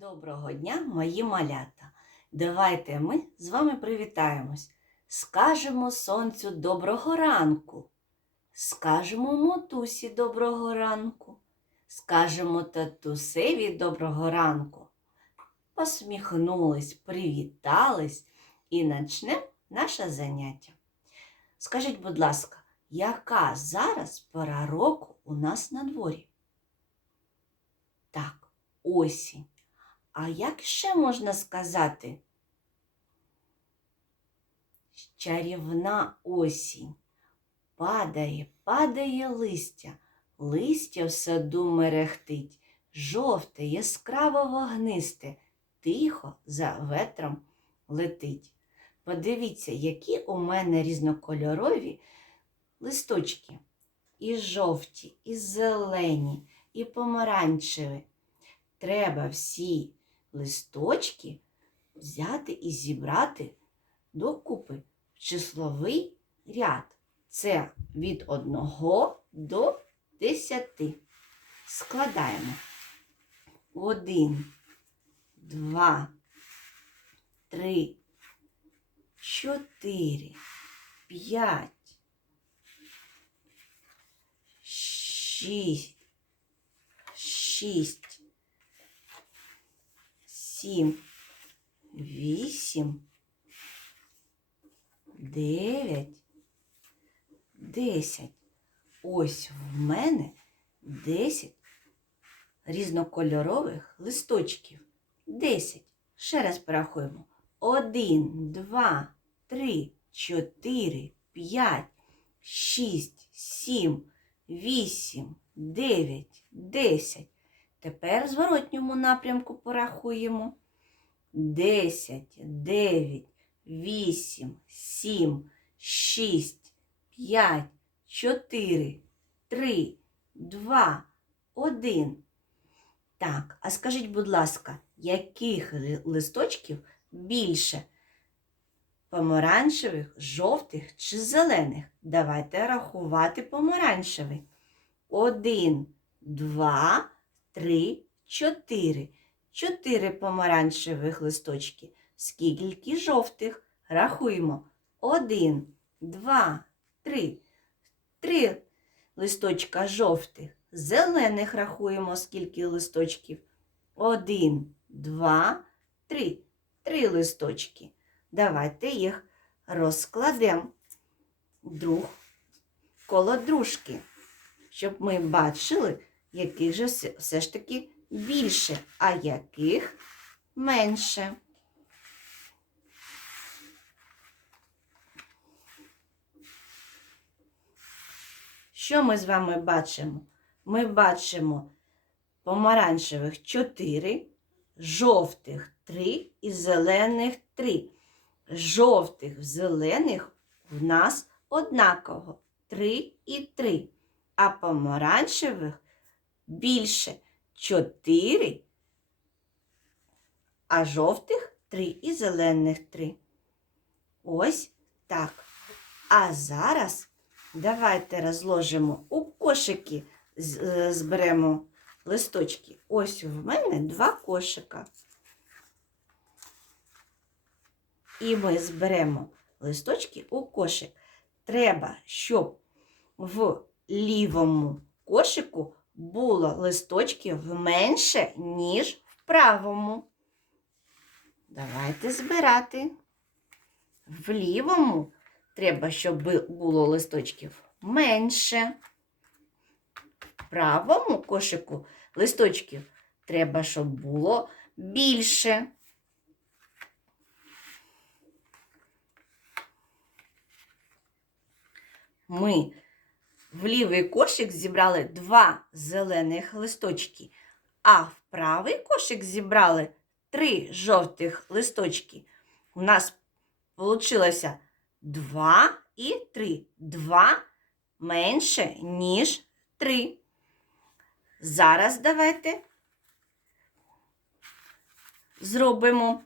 Доброго дня, мої малята! Давайте ми з вами привітаємось. Скажемо сонцю доброго ранку. Скажемо мотусі доброго ранку. Скажемо татусеві доброго ранку. Посміхнулись, привітались і начнемо наше заняття. Скажіть, будь ласка, яка зараз пора року у нас на дворі? Так, осінь. А як ще можна сказати? Чарівна осінь. Падає, падає листя, листя в саду мерехтить, жовте, яскраво вогнисте, тихо за ветром летить. Подивіться, які у мене різнокольорові листочки. І жовті, і зелені, і помаранчеві. Треба всі листочки взяти і зібрати докупи в числовий ряд. Це від 1 до 10. Складаємо. 1, 2, 3, 4, 5, 6, 6, сім, вісім, дев'ять, десять. Ось в мене десять різнокольорових листочків. Десять. Ще раз порахуємо. Один, два, три, чотири, п'ять, шість, сім, вісім, дев'ять, десять. Тепер в зворотньому напрямку порахуємо. 10, 9, 8, 7, 6, 5, 4, 3, 2, 1. Так, а скажіть, будь ласка, яких листочків більше? Помаранчевих, жовтих чи зелених? Давайте рахувати помаранчевий. Один, два, три, чотири. Чотири помаранчевих листочки. Скільки жовтих? Рахуємо. Один, два, три. Три листочка жовтих. Зелених рахуємо, скільки листочків. Один, два, три. Три листочки. Давайте їх розкладемо друг коло дружки, щоб ми бачили, яких же все, ж таки більше, а яких менше. Що ми з вами бачимо? Ми бачимо помаранчевих 4, жовтих 3 і зелених 3. Жовтих, зелених в нас однаково 3 і 3, а помаранчевих більше 4, а жовтих 3 і зелених 3. Ось так. А зараз давайте розложимо у кошики, е, зберемо листочки. Ось в мене два кошика. І ми зберемо листочки у кошик. Треба, щоб в лівому кошику було листочків менше, ніж в правому. Давайте збирати. В лівому треба, щоб було листочків менше. В правому кошику листочків треба, щоб було більше. Ми в лівий кошик зібрали два зелених листочки, а в правий кошик зібрали три жовтих листочки. У нас вийшло два і три. Два менше, ніж три. Зараз давайте зробимо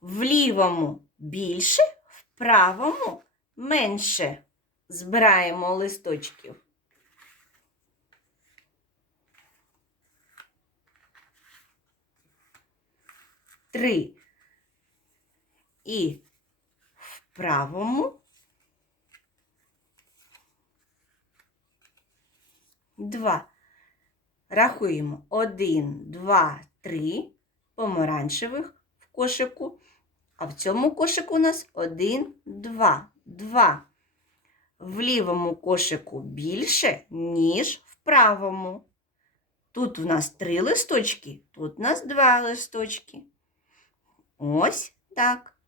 в лівому більше, в правому менше збираємо листочків. три. І в правому два. Рахуємо один, два, три помаранчевих в кошику. А в цьому кошику у нас один, два. Два. В лівому кошику більше, ніж в правому. Тут у нас три листочки, тут у нас два листочки. Ось так.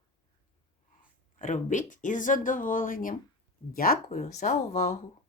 Робіть із задоволенням. Дякую за увагу.